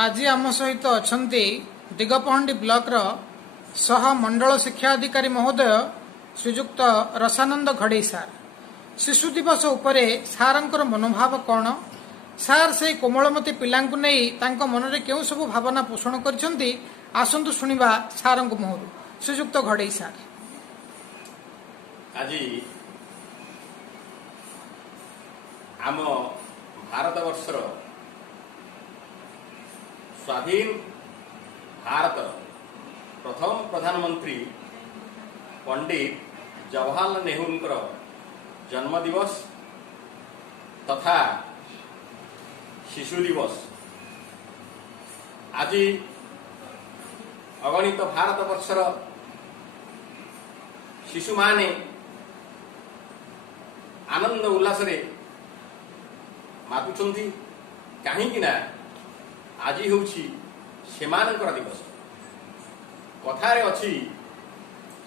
आज आम सहित अच्छा दिगपहंडी ब्लॉक सह मंडल शिक्षा अधिकारी महोदय श्रीजुक्त रसानंद घड़ई सार। शिशु दिवस उपरे सारंकर मनोभाव कौन, सार से कोमलमती पिलांकु नहीं तांको मनरे केउ सब भावना पोषण करिसेंती आसंतु सुनिबा सारंक मोहरु। श्रीजुक्त घड़ई सार। आज आम भारतवर्षर स्वाधीन भारत प्रथम प्रधानमंत्री पंडित जवाहरलाल नेहरू जन्म दिवस तथा शिशु दिवस आज अगणित भारतवर्षर शिशु माने आनंद उल्लास रे मातुछंती काहींकि ना आज होउछि सेमानकर दिवस। कथारे अछि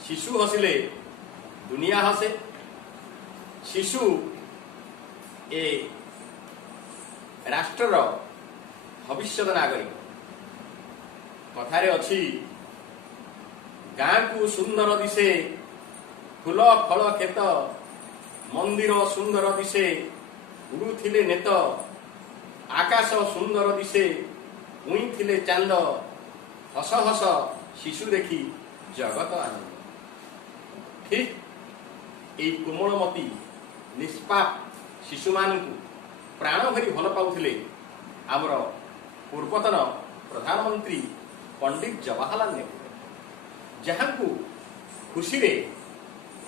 शिशु हसिले दुनिया हसे, शिशु ए राष्ट्रर भविष्य नागरिक। कथारे अछि गाँ को सुंदर दिशे फूल फल खेत, मंदिर सुंदर दिशे उड़ुथिले नेत, आकाश सुंदर दिशे उईथिले चांद, हस हस शिशु देखी जगत आनंद। ठीक यही कोमलमती निष्पाप शिशु मानकु प्राण भरी भल पाउथिले आमर पूर्वतन प्रधानमंत्री पंडित जवाहरलाल नेहरू, जहांकु खुशी रे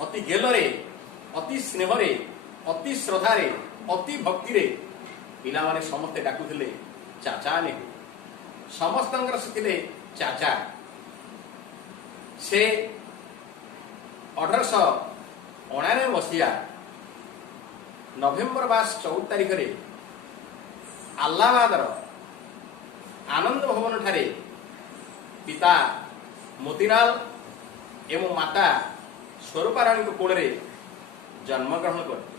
अति गेलरे अति स्नेहरे अति श्रद्धारे अति भक्ति रे पिला माने समस्ते डाकुथिले चाचा नेहरू। समस्तंकर से चाचा। से 1899 मसीहा नवेम्बर मास 14 तारिख रे आल्लाबादर आनंद भवन ठारे पिता मोतीलाल एवं माता स्वरूपा रानी को कोल रे जन्म ग्रहण करते।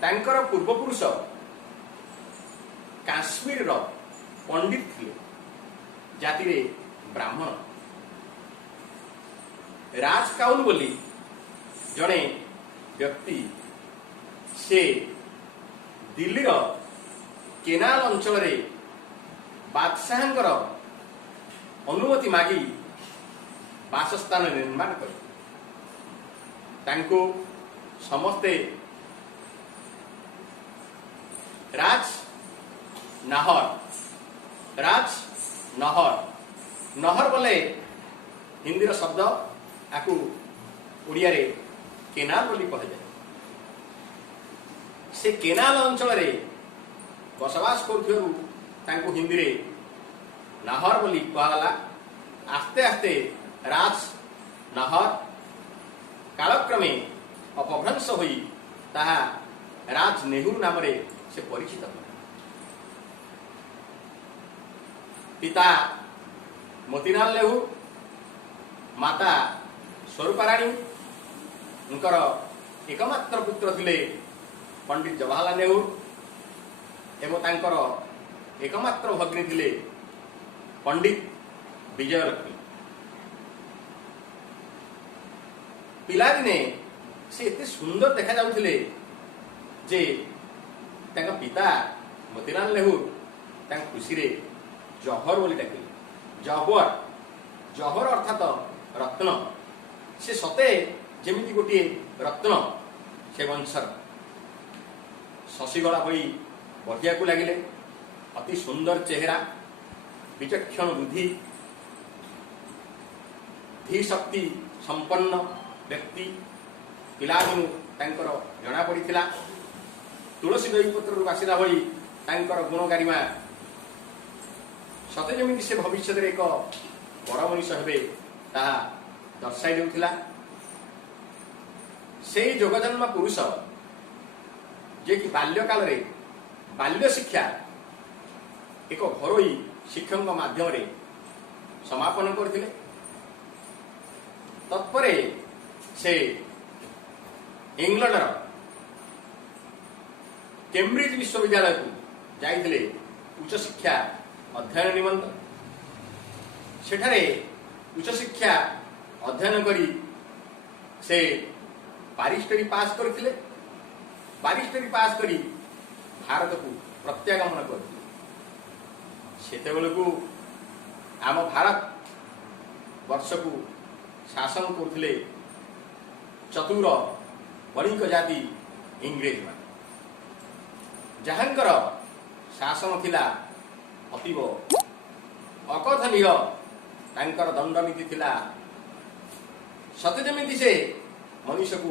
तांकर पूर्वपुरुष काश्मीर रो पंडित थिले, जाति रे ब्राह्मण। राज काउल बोली जड़े व्यक्ति से दिल्ली रो केनाल अंचल रे बादशाहंकर अनुमति मागी बासस्थान निर्माण कर तांको समस्ते राज नहर नहर बोले हिंदी रो शब्द आकु उड़िया रे केनाल बोली कह जाए। से केनाल अंचल रे बसवास करुथिबारु तांको हिंदी रे नाहर बोली कहला। आस्ते आस्ते राज नाहर कालक्रमे अपभ्रंश होई ताहा राज नेहरू नाम रे से परिचित। पिता मोतीलाल नेहरू, माता स्वरूपा रानी, उनकर एकमात्र पुत्र थिले पंडित जवाहरलाल नेहरू एवं तांकर एकमात्र भगिनी थिले पंडित विजयलक्ष्मी। पिलादिने से एते सुंदर देखा जाउथिले जे तांका पिता मोतीलाल नेहरू तांका खुशी रे जौहर बोली डाकिले। जौहर अर्थात रत्न। से सते जेमिति गोटे रत्न से वंशर शशिगला भई बढ़िया को लगिले। अति सुंदर चेहरा, विचक्षण बुद्धि, धी शक्ति संपन्न व्यक्ति पिलादिनु तांकर जना पड़िथिला। तुलसी दही पत्र बासिला भई तांकर गुण गारिमा सते जमिति से भविष्य रे एक बड़ मनीष हेबे ताहा दर्शाई देउथिला। से जोगजन्म पुरुष जे कि बाल्यकाल रे बाल्य शिक्षा एक घरोई शिक्षक माध्यम रे समापन करथिले। तत्परे से इंग्लैंड केम्ब्रिज विश्वविद्यालय को जाइए उच्च शिक्षा अध्ययन निमंत सेठारे उच्च शिक्षा अध्ययन करी से बारिस्टरी पास करथिले। बारिस्टरी पास करी भारत को प्रत्यागमन करथिले। सेतेबेलकू आम भारत वर्ष को शासन करथिले चतुर बणिक जाति इंग्रेज मान, जहांकर शासन थिला अतीव अकथनीय। तांकर दंडनीति थिला सत्य जमिति से मनुष्य को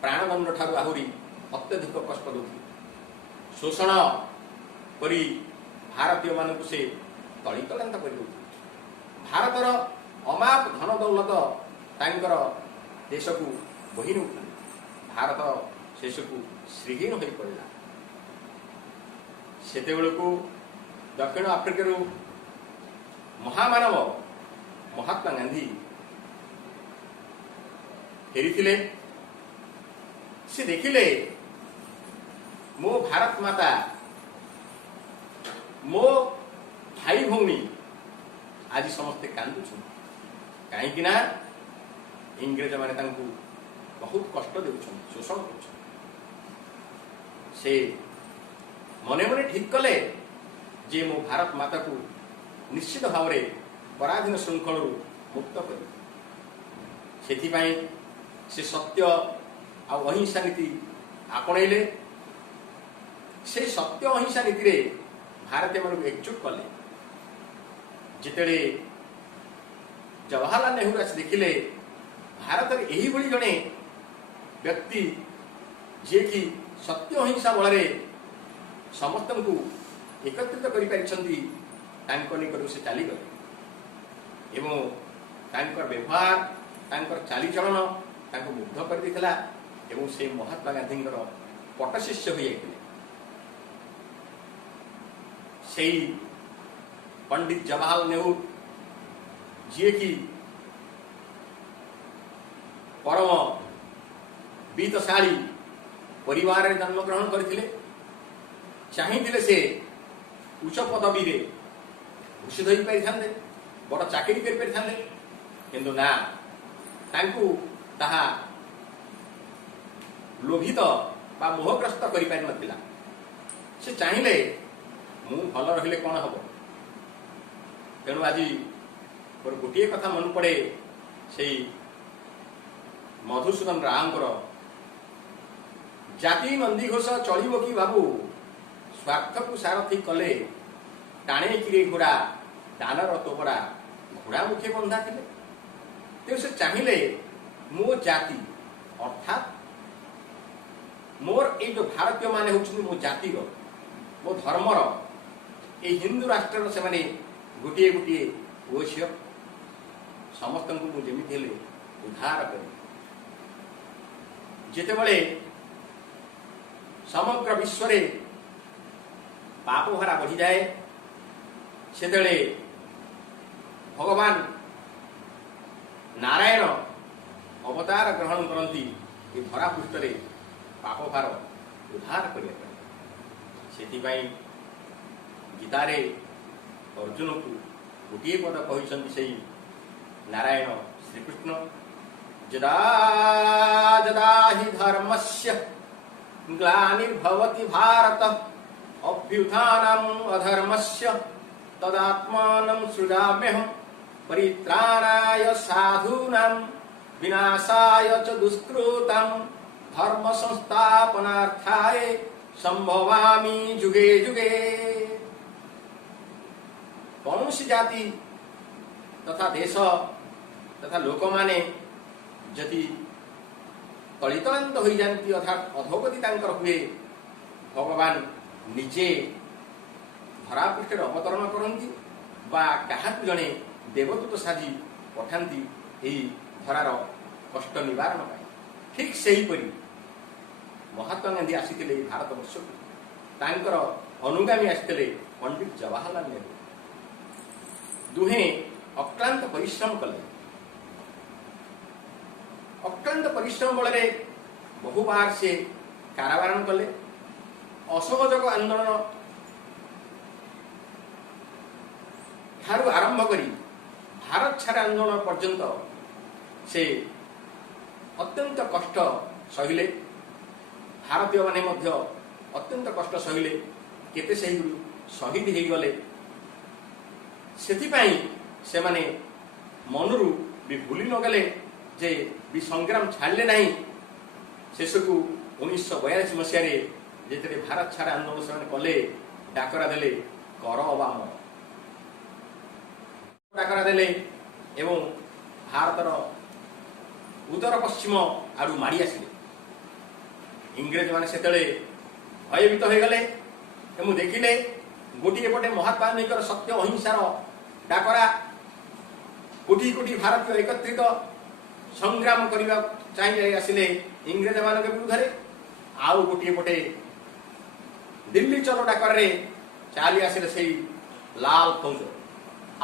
प्राणदंड ठारू आहुरी अत्यधिक कष्ट दौथिले। शोषण करी भारतीय मानक से तली तलांत कर भारतर अमाप धन दौलत तांकर देश को बही नौथिले। भारत शेष को श्रीहीन हो पड़ा। सेतेबेलकू दक्षिण आफ्रिकार महामानव महात्मा गांधी फेरी से देखिले मो भारत माता मो भाई भौणी आज समस्ते कांदुछन कहीं ना इंग्रेज माने तांकू बहुत कष्ट देउछन, शोषण कर। से मने मने ठीक कले जे मो भारत माता को निश्चित भाव में पराधीन श्रृंखल मुक्त कर। सेथिपाई से सत्य आ अहिंसा नीति आपणैले। से सत्य अहिंसा नीति रे भारतीय मान एकजुट कले। जिते जवाहरलाल नेहरू आस देखिले भारत में यही भली जड़े व्यक्ति जे कि सत्य अहिंसा बल समस्त को एकत्रित कर निकट से चलीगले एवं तांकर व्यवहार तांकर चालीचलन तांको मुग्ध कर देथिला एवं से महात्मा गांधी पट शिष्य हो जाते। से पंडित जवाहरलाल नेहरू जी की परम बीतशाली परिवार जन्म ग्रहण करथिले। चाहिए से उच्च पदवी रे भूषित हो पारि थांते, बड़ चाकरी कर पारि थांते, किंतु ना तांकू ताहा लोभित बा मोहग्रस्त करि पारि नथिला। से चाहिए मु भल रहिले कौन हम। तेणु आज मोर गोटे कथा मन पड़े से मधुसूदन रावकर जाति नंदीघोष चलिब कि बाबू स्वार्थ को सारथी कले टाणे किरे घोड़ा डालर तोबड़ा घोड़ा मुखे बंधा थे। तेणु से चाहिए मो जाति अर्थात मोर ये जो भारतीय माने होउछन मो जाति रो मो धर्मर ये हिंदू राष्ट्र से माने गोटे गोटे पुओ झील समस्त को मुझे उद्धार कर। जितेबले समग्र विश्व रे पाप भरा बढ़ी जाए से भगवान नारायण अवतार ग्रहण करती ये धरा पृष्ठ रे पाप भार उद्धार करने। गीतारे अर्जुन को गोटे पद कहते से नारायण श्रीकृष्ण जदा जदा हि धर्मस्य ग्लानिर्भवति भारत अभ्युत्थानम् अधर्मस्य तदात्मानं सृजाम्यहम् परित्राणाय साधूनां विनाशाय च दुष्कृतां धर्म संस्थापनार्थाय संभवामि जुगे जुगे। कौन सी जाति तथा देश तथा लोक माने जदि तलितलांत हो जाती अर्थात अधोगति तांकर हुए भगवान निजे धरापृष्ठ अवतरण करती बा क्या जड़े देवदूत साजी पठाती यही धरार कष्ट निवारण पाए। ठीक से हीपरी महात्मा गांधी आसीथिले भारत वर्ष को अनुगामी आसीथिले पंडित जवाहरलाल नेहरू। दुहे अक्लांत परिश्रम कले। अक्लांत परिश्रम बल बहुबार से कारावारण कले। असहयोग आंदोलन आरंभ करी भारत छाड़ आंदोलन पर्यंत से अत्यंत कष्ट सहिले। भारतीय माने मध्य अत्यंत कष्ट सहिले। केते सही शहीद हो गले। सेथिपाई से माने मनरू भी भूली न गले जे भी संग्राम छाड़ले नहीं। शेषकू 1942 मसीह जिते भारत छाड़ आंदोलन से कले डाकरा देले कर अबाम डाकरा देले एवं भारतर उत्तर पश्चिम आड़ू माड़ी आसिले। इंग्रेज माने सेतले भयभीत हो गले एवं देखिले गोटे पटे महात्मा गांधी सत्य अहिंसार डाकरा कोटी कोटी भारतीय एकत्रित संग्राम करने चाहिए आसिले इंग्रेज मान विरुद्ध में। आउ गोटे पटे दिल्ली चलो डाकर चली आसिले से लाल फौज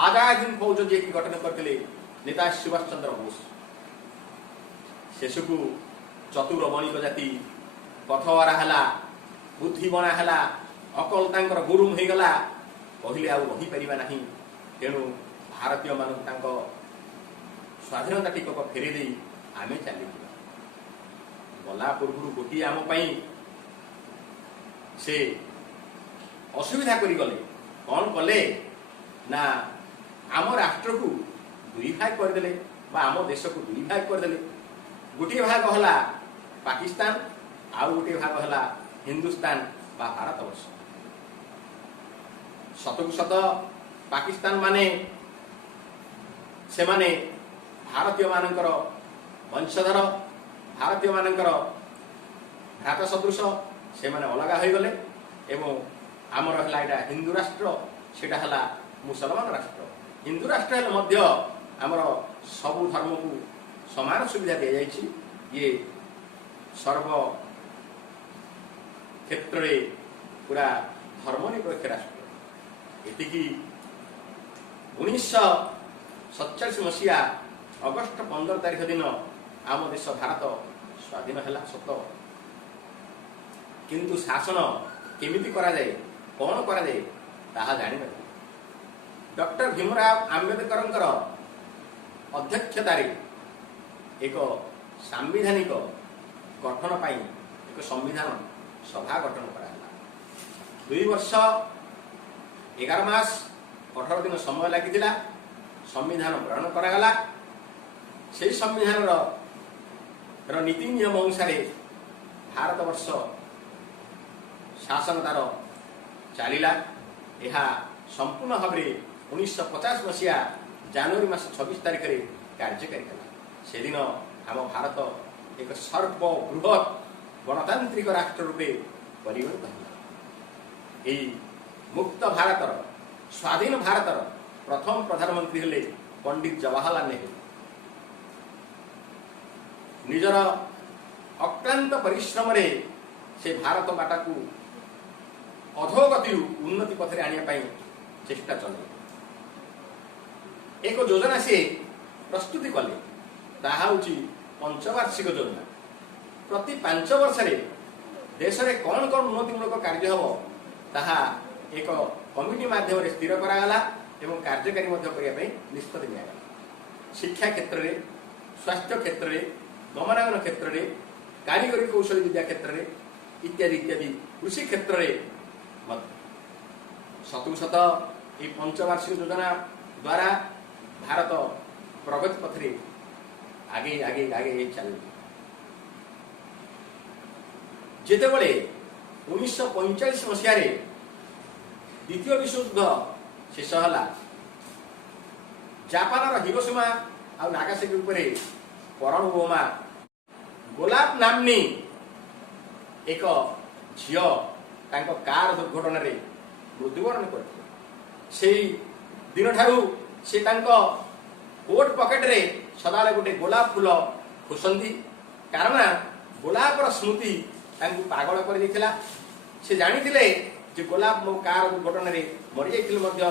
आजाद हिंद फौज जी गठन करते नेता सुभाष चंद्र बोस। शेषकू चतुर बणिक जाति पथवारा है बुद्धि बणा है अकल तांकर गुरुम हो गला कहले आ रही पारिबा नहीं। तेणु भारतीय मान स्वाधीनता टिकक फेरी दे आमे चली गला पूर्व गोटे आम से असुविधा करी गले। कौन कले ना आम राष्ट्र को दुई भाग करदे आम देश को दुई भाग करदे। गोटे भाग है पाकिस्तान आउ गोटे भाग है हिंदुस्तान बा भारतवर्ष। शतकु शत पाकिस्तान माने से माने भारतीय मानकर वंशधर भारतीय मानकर भ्रात सदृश से माने अलगा हो गले एवं आमर है हिंदू राष्ट्र सेटा है मुसलमान राष्ट्र। हिंदू राष्ट्र है मध्य आमर सबु धर्म को समान सुविधा दि जाइए। ये सर्व क्षेत्र में पूरा धर्मनिरपेक्ष राष्ट्र। एतिकी 1947 मसीहा अगस्ट 15 तारीख दिन आम देश भारत स्वाधीन है सत। किंतु शासन केमिति करा जाए कौन करा जाए ताहा जानि न। डॉक्टर भीमराव आंबेडकर अध्यक्षतार एक सांविधानिक गठन पाई एक संविधान सभा गठन करा 2 वर्ष 11 मास 18 दिन समय लगी संविधान प्रणयन करागला। से संविधान नीति नियम अनुसार भारतवर्ष शासन तार चलला। यह संपूर्ण भाव में 1950 मसीहा जनवरी मास 26 तारीख में कार्यकारी कला। से दिन आम भारत एक सर्वबृहत गणतांत्रिक राष्ट्र रूपे परिगणित है। यही मुक्त भारतर स्वाधीन भारतर प्रथम प्रधानमंत्री हेले पंडित जवाहरलाल नेहरू। निजर अक्लांत परिश्रम रे से भारत बाटा को अधोगति उन्नति पथरे आने चेष्टा चले। एक योजना से प्रस्तुति कले ताहा होची पंचवार्षिक योजना। प्रति 5 वर्ष देश में कौन कौन उन्नतिमूलक कार्य हम ताहा एक कमिटी माध्यम स्थिर करागला एवं कार्यकारी करने निष्पत्ति निगला। शिक्षा क्षेत्र में स्वास्थ्य क्षेत्र में गमनागमन क्षेत्र में कारीगरी कौशल विद्या क्षेत्र में इत्यादि इत्यादि कृषि क्षेत्र में शतु शत ये पंचवार्षिक योजना द्वारा भारत प्रगति पथरे आगे आगे आगे चल। जिते बड़े 1945 मसीह द्वितीय विश्वयुद्ध शेष है जापान हिरोशिमा और नागासाकी उपरे परमाणु बोमा गोलाप नामनी एक झील कार दुर्घटन मृत्युवरण कर दिन ठारू से कोट पकेट रे सदा गोटे गोलाप फूल खोसती कारण गोलापर स्मृति पागल कर से जानी जे गोलाप मो कार दुर्घटन मरी जा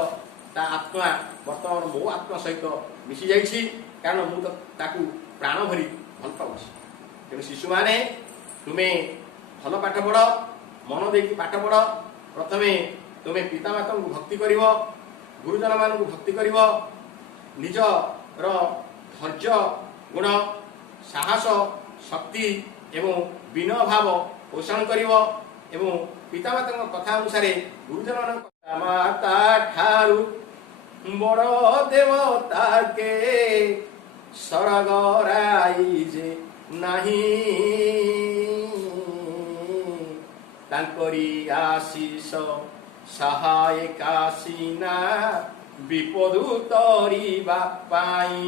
आत्मा बर्तमान मो आत्मा सहित मिसी जाइए कारण मुझे प्राण भरी भल पाऊँ। तेणु शिशु मैंने तुम्हें भल पाठ पढ़ मन दे पाठ पढ़ प्रथमे तुम्हें पितामाता को भक्ति कर ଗୁରୁଜନ ମାନଙ୍କୁ ଭକ୍ତି କରିବ, ନିଜର ଧୈର୍ଯ୍ୟ ଗୁଣ, ସାହସ, ଶକ୍ତି ଏବଂ ବିନୟ ଭାବ ପୋଷଣ କରିବ ଏବଂ ପିତାମାତାଙ୍କ କଥା ଅନୁସାରେ ଗୁରୁଜନ ମାନଙ୍କ ମାତା ଠାରୁ ବଡ଼ ଦେବତା କେ ସରଗ ରାଇଜେ ନାହିଁ, ତାଙ୍କରି ଆଶିଷ ସହାୟକା ସିନା ବିପଦୁ ତରିବା ପାଇଁ।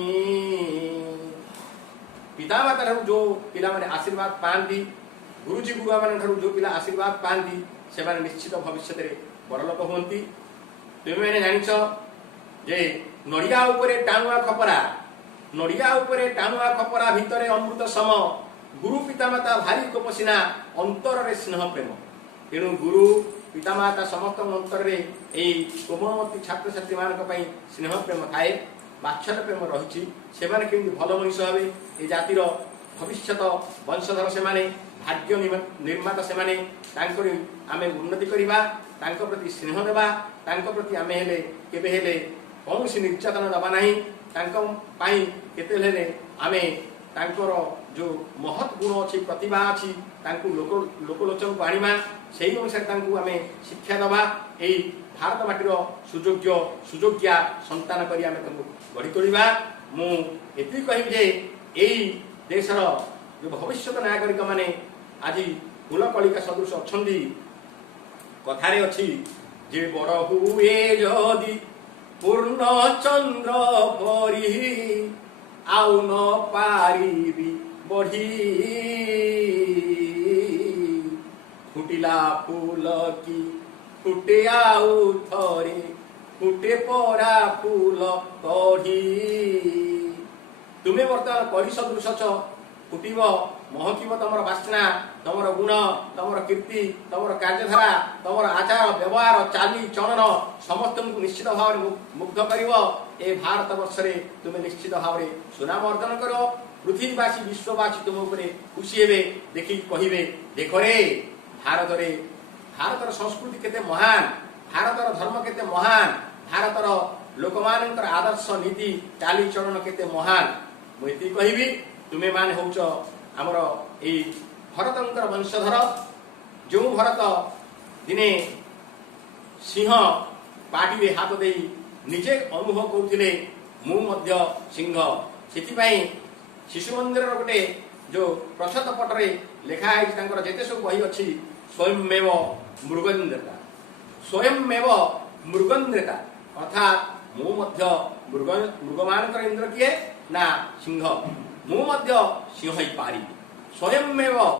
ପିତାମାତା ଠାରୁ ଯେଉଁ ପିଲାମାନେ ଆଶୀର୍ବାଦ ପାଆନ୍ତି, ଗୁରୁଜୀ ଗୁରୁମାମାନଙ୍କ ଠାରୁ ଯେଉଁ ପିଲା ଆଶୀର୍ବାଦ ପାଆନ୍ତି, ସେମାନେ ନିଶ୍ଚିତ ଭବିଷ୍ୟତରେ ବଡ଼ଲୋକ ହୁଅନ୍ତି। ତୁମେମାନେ ଜାଣିଛ ଯେ ନଡ଼ିଆ ଉପରେ ଟାଣୁଆ ଖପରା, ନଡ଼ିଆ ଉପରେ ଟାଣୁଆ ଖପରା ଭିତରେ ଅମୃତ ସମ, ଗୁରୁ ପିତାମାତା ଭାରି କୋପସିନା ଅନ୍ତରରେ ସ୍ନେହ ପ୍ରେମ। ତେଣୁ ଗୁରୁ ପିତାମାତା ସମସ୍ତଙ୍କ ଅନ୍ତରରେ ଏହି କୋମଳମତୀ ଛାତ୍ରଛାତ୍ରୀମାନଙ୍କ ପାଇଁ ସ୍ନେହ ପ୍ରେମ ଥାଏ, ବାତ୍ସଲ୍ୟ ପ୍ରେମ ରହିଛି। ସେମାନେ କେମିତି ଭଲ ମଣିଷ ହେବେ, ଏ ଜାତିର ଭବିଷ୍ୟତ ବଂଶଧର ସେମାନେ, ଭାଗ୍ୟ ନିର୍ମାତା ସେମାନେ, ତାଙ୍କର ଆମେ ଉନ୍ନତି କରିବା, ତାଙ୍କ ପ୍ରତି ସ୍ନେହ ଦେବା, ତାଙ୍କ ପ୍ରତି ଆମେ ହେଲେ କେବେ ହେଲେ କୌଣସି ନିର୍ଯାତନା ଦେବା ନାହିଁ। ତାଙ୍କ ପାଇଁ କେତେବେଳେ ଆମେ ତାଙ୍କର ଯେଉଁ ମହତ୍ ଗୁଣ ଅଛି, ପ୍ରତିଭା ଅଛି, ତାଙ୍କୁ ଲୋକଲୋଚନକୁ ଆଣିବା, ସେହି ଅନୁସାରେ ତାଙ୍କୁ ଆମେ ଶିକ୍ଷା ଦେବା। ଏହି ଭାରତ ମାଟିର ସୁଯୋଗ୍ୟା ସନ୍ତାନ କରି ଆମେ ତାଙ୍କୁ ଗଢ଼ି ତୋଳିବା। ମୁଁ ଏତିକି କହିବି ଯେ ଏହି ଦେଶର ଯେଉଁ ଭବିଷ୍ୟତ ନାଗରିକ ମାନେ ଆଜି ଫୁଲ କଳିକା ସଦୃଶ ଅଛନ୍ତି। କଥାରେ ଅଛି ଯେ ବଡ଼ ହୁଏ ଯଦି ପୂର୍ଣ୍ଣ ଚନ୍ଦ୍ର ପରି, ଆଉ ନ ପାରିବି ବଢ଼ି, ଫୁଟିଲା ଫୁଲ କି ଫୁଟେ ଆଉ ଥରେ, ଫୁଟେ ପରା ଫୁଲ କଢ଼ି। ତୁମେ ବର୍ତ୍ତମାନ କଢ଼ି ସଦୃଶ ଅଛ, ଫୁଟିବ, ମହକିବ ତମର ବାସ୍ନା, ତମର ଗୁଣ, ତମର କୀର୍ତ୍ତି, ତମର କାର୍ଯ୍ୟଧାରା, ତମର ଆଚାର ବ୍ୟବହାର, ଚାଲି ଚଳନ ସମସ୍ତଙ୍କୁ ନିଶ୍ଚିତ ଭାବରେ ମୁଗ୍ଧ କରିବ। ଏ ଭାରତ ବର୍ଷରେ ତୁମେ ନିଶ୍ଚିତ ଭାବରେ ସୁନାମ ଅର୍ଜନ କର। ପୃଥିବୀବାସୀ ବିଶ୍ୱବାସୀ ତୁମ ଉପରେ ଖୁସି ହେବେ, ଦେଖିକି କହିବେ ଦେଖରେ ଭାରତର ସଂସ୍କୃତି କେତେ ମହାନ, ଭାରତର ଧର୍ମ କେତେ ମହାନ, ଭାରତର ଲୋକମାନଙ୍କର ଆଦର୍ଶ ନୀତି ଚାଲିଚଳନ କେତେ ମହାନ। ମୁଁ ଏତିକି କହିବି, ତୁମେମାନେ ହେଉଛ ଆମର ଏଇ ଭରତଙ୍କର ବଂଶଧର। ଯେଉଁ ଭରତ ଦିନେ ସିଂହ ପାଟିରେ ହାତ ଦେଇ ନିଜେ ଅନୁଭବ କରୁଥିଲେ ମୁଁ ମଧ୍ୟ ସିଂହ। ସେଥିପାଇଁ ଶିଶୁ ମନ୍ଦିରର ଗୋଟେ ଯେଉଁ ପ୍ରଚ୍ଛଦ ପଟରେ ଲେଖା ହେଇଛି, ତାଙ୍କର ଯେତେ ସବୁ ବହି ଅଛି, ସ୍ୱୟଂମେବ ମୃଗନ୍ଦ୍ରେତା, ସ୍ୱୟଂମେବ ମୃଗନ୍ଦ୍ରେତା, ଅର୍ଥାତ୍ ମୁଁ ମଧ୍ୟ ମୃଗମାନଙ୍କର ଇନ୍ଦ୍ର କିଏ ନା ସିଂହ, ମୁଁ ମଧ୍ୟ ସିଂହ ହେଇପାରିବି। ସ୍ୱୟଂମେବ